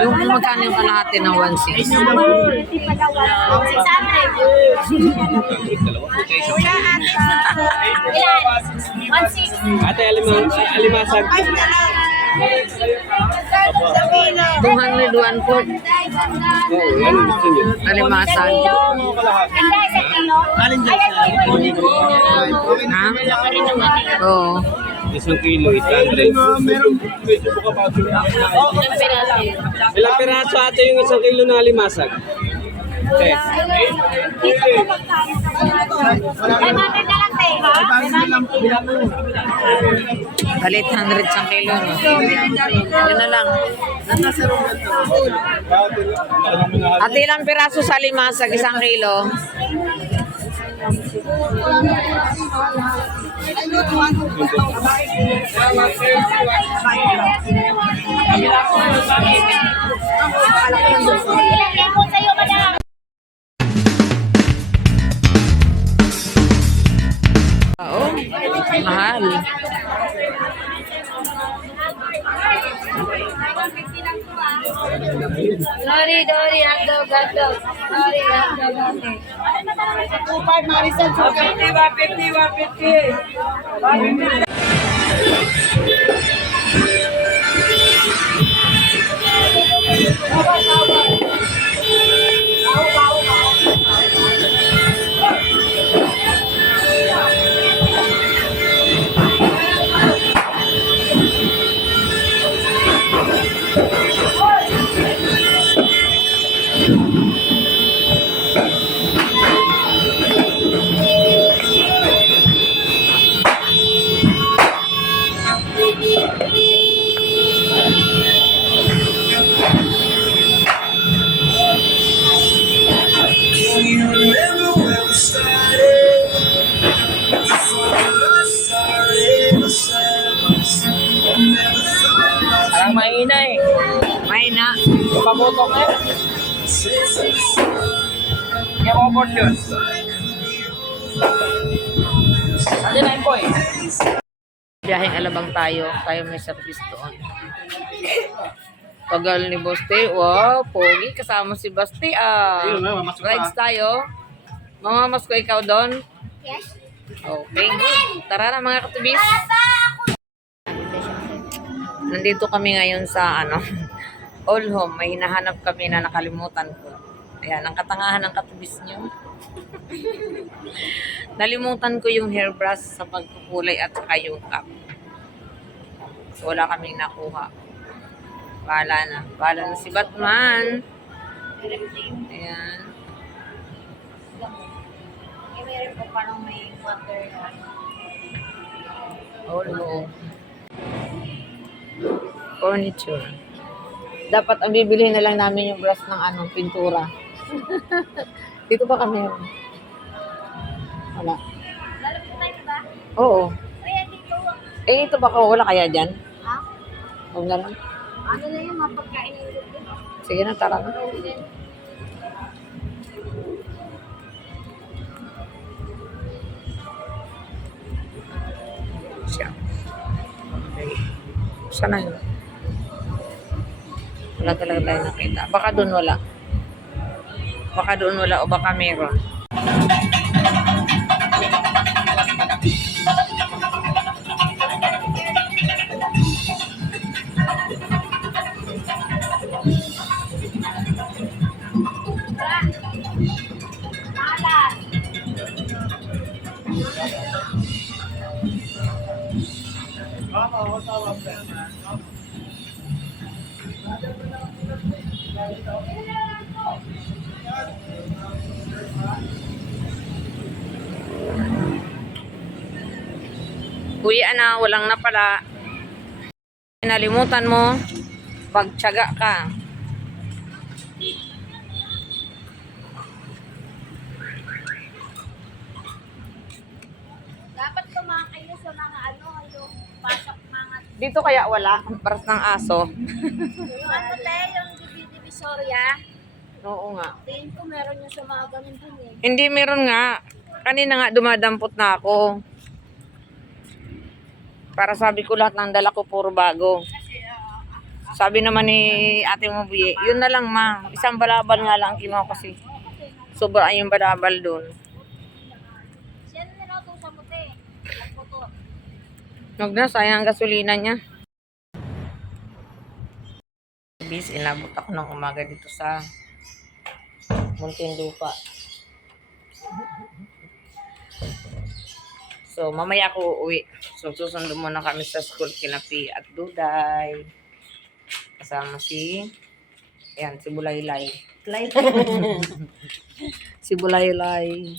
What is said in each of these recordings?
Yung magkano yung kalahati ng 1.6? 600. Ate, alimasag. 201 po. Oo, yan ang gusto nyo. Alimasag. Ha? Oo. 1 kilo, 800. Ilang piraso ate yung 1 kilo ng alimasag? Okay. Balit 100 sa kilo. No? Yun na lang. At ilang piraso sa alimasag? 1 kilo? Oo, mahal. Sorry, hotdog. Sorry, hotdog. 2.5 Maricel. 150. Parang mahina eh. Mahina. Pamotok eh. Kaya mo po yun. Ano na po eh? Biyaheng Alabang tayo. Tayo may service doon. Tagal ni Basti. Wow, pogi. Kasama si Basti. Rides tayo. Mamamas ko ikaw doon. Yes. Okay, good. Tara na mga katubis. Nandito kami ngayon sa All Home. May hinahanap kami na nakalimutan ko. Ayan, ang katangahan ng katubis nyo. Nalimutan ko yung hairbrush sa pagkukulay at saka yung cap. So, wala kaming nakuha. Bahala na. Bahala na si Batman. Ayan. Meron po parang may water. All Home. Furniture. Dapat ang bibili na lang namin yung brush ng pintura. Dito ba kami? Wala. Lalapit tayo ba? Oo. Ayan dito. Ito ba ko? Wala kaya dyan? Ha? Huwag na lang. Ano na yung mapagkain ng luto? Sige na, tara na. Siya. Okay. Saan na yun? Wala talaga tayo nakita. Baka doon wala. Baka doon wala o baka meron. Kuya na, walang napala. Nalimutan mo, pagtiyaga ka. Dapat kumakay na sa mga pasok mga... Dito kaya wala, paras ng aso. Yung yung divisoria. Oo nga. Tingin ko meron yung sa mga ganun dun eh. Hindi meron nga. Kanina nga dumadampot na ako. Para sabi ko lahat ng dala ko puro bago. Sabi naman ni ate mo, Buye, yun na lang ma. Isang balabal nga lang ang kinuha ko kasi. Sobra yung balabal doon. Siya na raw itong samuti. Ang puto. Huwag na, sayang ang gasolina niya. Bis, inabot ako ng umaga dito sa Muntinlupa. So, mamaya ako uuwi. So, susundo muna kami sa school kina P at Duday. Kasama si, ayan, si Bulaylay. Si Bulaylay.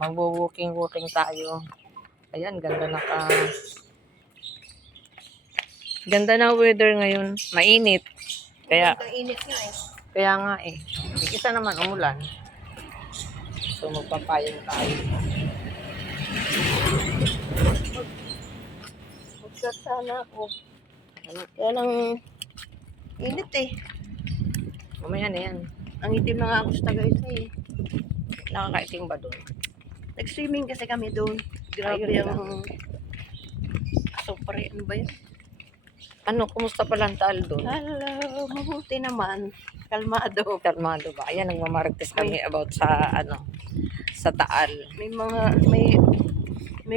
Magwo-walking tayo. Ayan, ganda na weather ngayon. Mainit. Kaya, Kainit nga eh. kaya nga eh. Isa naman umulan. So, magpapayong tayo. Magkat sana ako. Kaya lang init eh. Mamaya na yan. Ang itim na nga ako sa Tagaytay eh. Nakakaiting ba doon? Nag-swimming kasi kami doon. Grabe Ayun ang super, ano ba yun? Ano, kumusta pala ang taal doon? Hello, mabuti naman. Kalmado. Kalmado ba? Ayan, nagmamarites kami about sa, sa Taal. May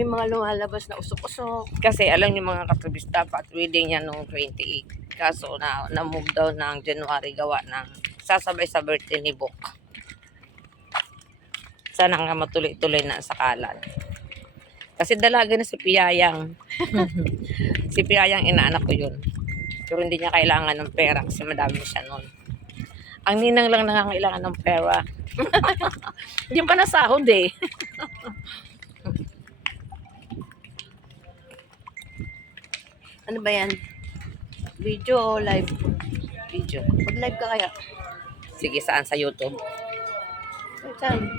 mga lumalabas na usok-usok. Kasi alam niyo mga katubis, dapat wedding niya noong 28. Kaso na-move daw ng January gawa ng sasabay sa birthday ni Bok. Sana nga matuloy-tuloy na sa kalan. Kasi dalaga na si Piyayang. Si Piyayang, inaanak ko yun. Pero hindi niya kailangan ng pera kasi madami siya nun. Ang ninang lang nangangailangan ng pera. Hindi pa nasahod eh. Ano ba yan? Video o live? Video. Mag-live ka kaya? Sige, saan? Sa YouTube? Saan?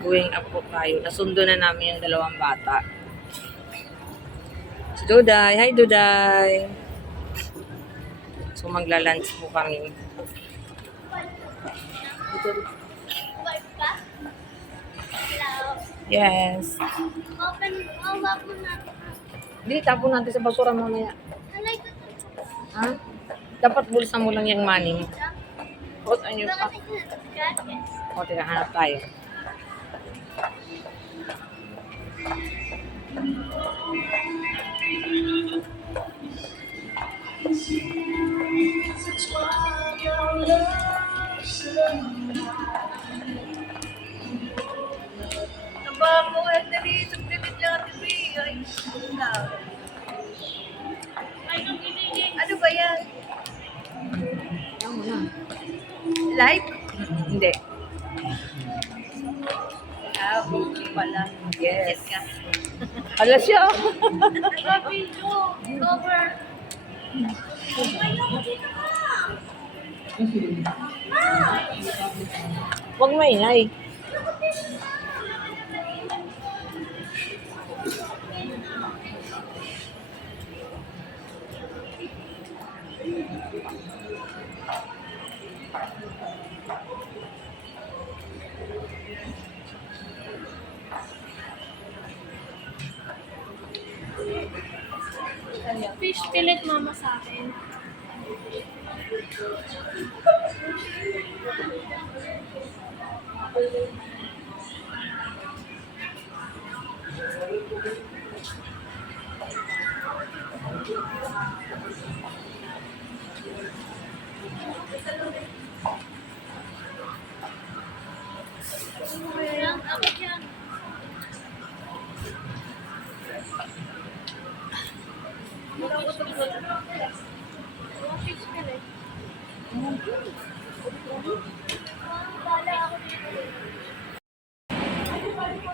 Going up po tayo. Nasundo na namin yung dalawang bata. Si Duday. Hi, Duday. So, magla-lunch po kami. Yes. Open, wag mo na. Hindi, tapon natin sa basura mamaya. Ha? Dapat bulsa mo lang yung money. Put on your pack. O, tira, hanap tayo. Aba mo, dali. Supplement lang at TV. Ano ba yan? Yan mo na. Live? Hindi. Ah, okay pala. Yes. ka. Hala siya. Naka-video. Cover. Huwag maingay. Fish fillet mama sa akin.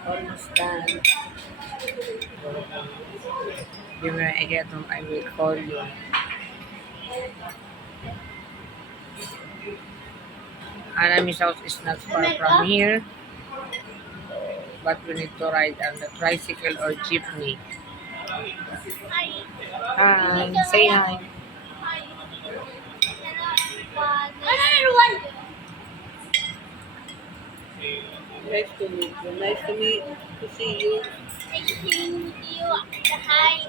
Almost done. When I get home, I will call you. Anami's house is not far from here, but we need to ride on the tricycle or jeepney. Hi, say hi. Nice to meet you. Nice to see you. Nice to meet you. Hi.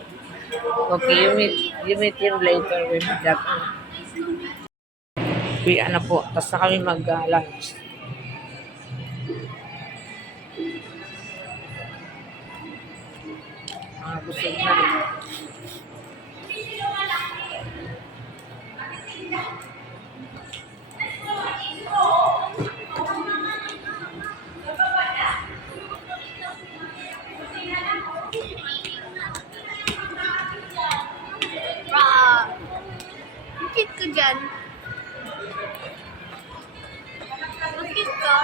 Okay, you meet him later with that. Nice to meet you. Uwi na po. Tapos na kami mag-lunch. Busog na. Bakit ka dyan? Bakit ka?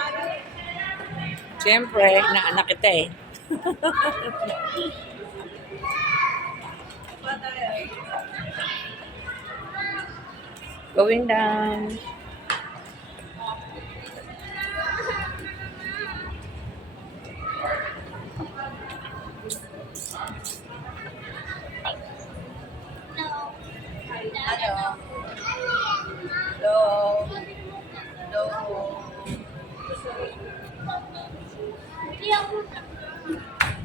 Siyempre, naanak kita eh. Going down.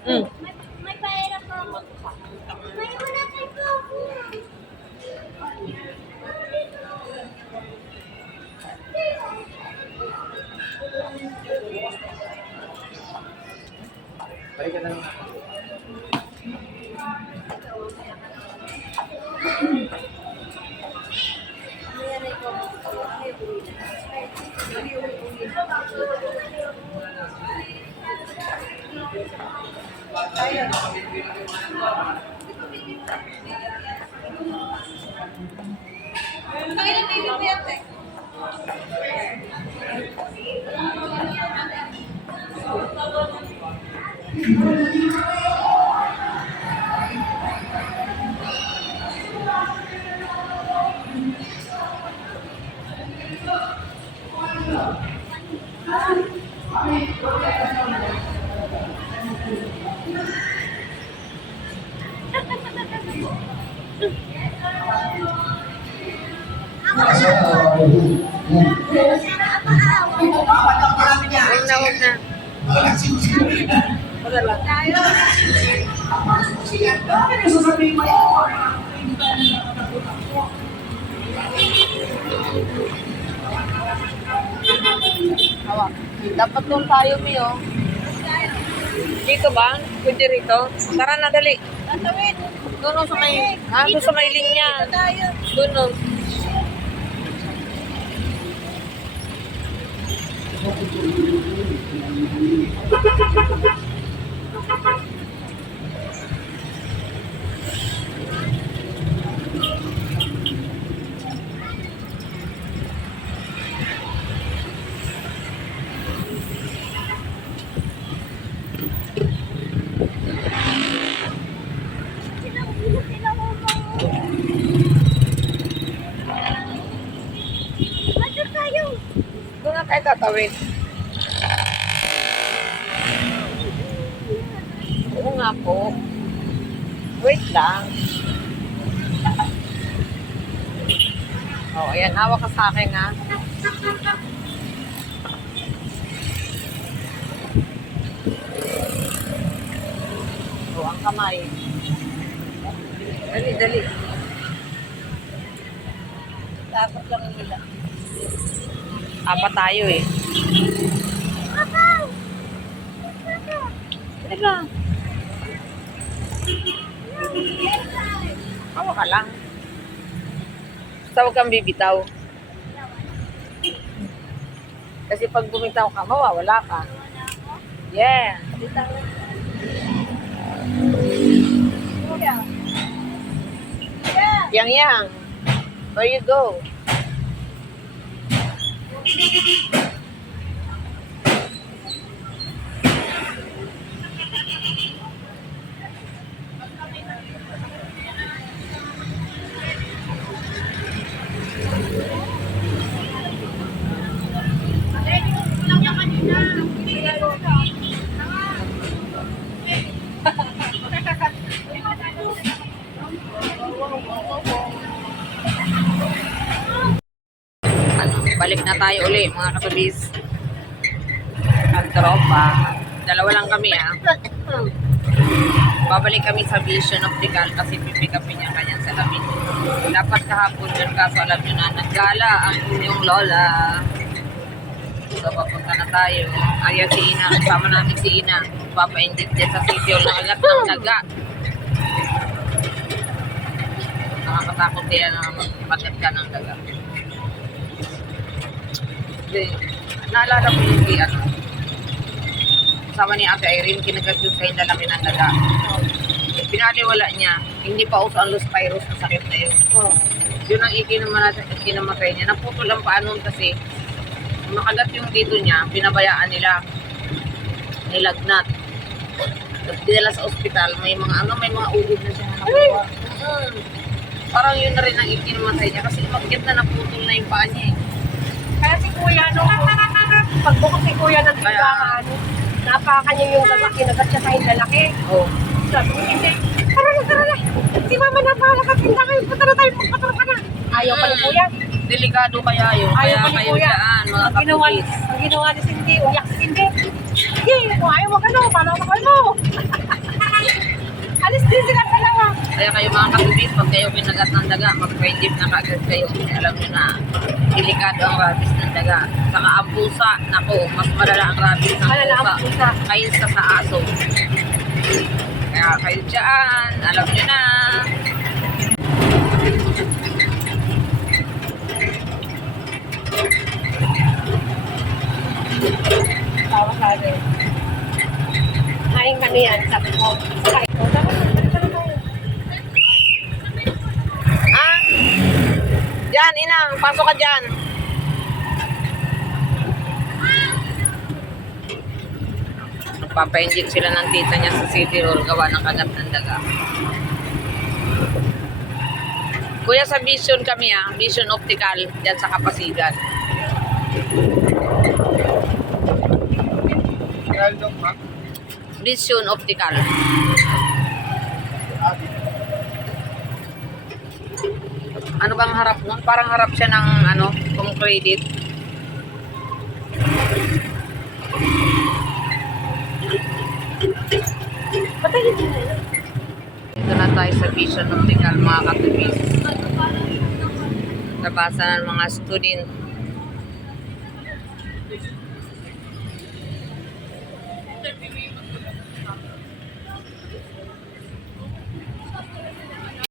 Mm. May pahirap ako. May wala tayo ako. Balik ka na lang. Huwag na. Wala lang. Hawak. Dapat doon tayo, Mio. Dito ba? Pwede rito? Tara na, dali. Doon sa may... doon sa may linya. Doon o. Doon na tayo tatawid. Oo nga po. Wait lang. Oh, ayan. Hawak ka sa akin, ha? Oh, ang kamay. Dali, dali. Dapat lang nila. Apat tayo eh. Teka. Hawa ka lang. Basta huwag kang bibitaw. Kasi pag bumitaw ka, mawawala ka. Yeah. Yang. Where you go? Balik na tayo uli mga katubis. At tropa. Dalawa lang kami Babalik kami sa Vision Optical kasi pipick upin niya kanyang salamin. Dapat kahapon yun, kaso alam nyo na, naggala ang inyong lola. So, papunta na tayo. Ayan si Ina, kasama namin si Ina. Papa-inject dyan sa City Hall ng alat ng daga. Nakakatakot din na magpagat ka ng daga. Naalala ko yung kasama ni Ate Irene, kinagat-yung sa lalaki ng daga. Pinaliwala niya, hindi pa uso ang Luspyros, ang sakit na yun. Yun ang ikinamatay niya. Naputol ang paa nun kasi makagat yung dito niya, pinabayaan nila. Nilagnat. Tapos dinala sa ospital, may mga ugod na siya nakakuha. Parang yun na rin ang ikinamatay niya kasi umakyat na naputol na yung paa niya. Kaya si Kuya, pagbukod si Kuya ng tigaan, napakanya yung lalaki, nagat siya sa yung lalaki. Sabi ko, hindi, tara na. Si Mama napakalakas, hindi kayo, punta na tayo, magpatro ka na. Ayaw pa ni Kuya. Delikado kaya yun. Ayaw Kaya pa ni kayo Kuya. dyan, mga Ang kapatid. ginawa ni Cindy, uyak si Cindy. Sige, kung ayaw mo gano'n, paano ako mo? Alis din sila dalawa. Kaya kayo mga kapatid, pag kayo kinagat ng daga, mag-friendship na kagad kayo. Alam nyo na, delikado ang rabies ng daga. Saka ang pusa, naku, mas malala ang rabies ng Malala ang pusa. kaysa sa aso. Kaya kayo dyan, alam nyo na. Tawa sa akin. Haing kami yan, sabi ko. Sakay ko, tara na. Diyan, Inang, pasok ka dyan. Nagpapa-inject sila ng tita niya sa City Hall, gawa ng kagat ng daga. Kuya, sa Vision kami Vision Optical, dyan sa Kapasigan. Vision Optical. Ano bang harap nun? Parang harap siya ng kung credit. Ito na tayo sa Vision Optical, mga katubis. Nabasa ng mga student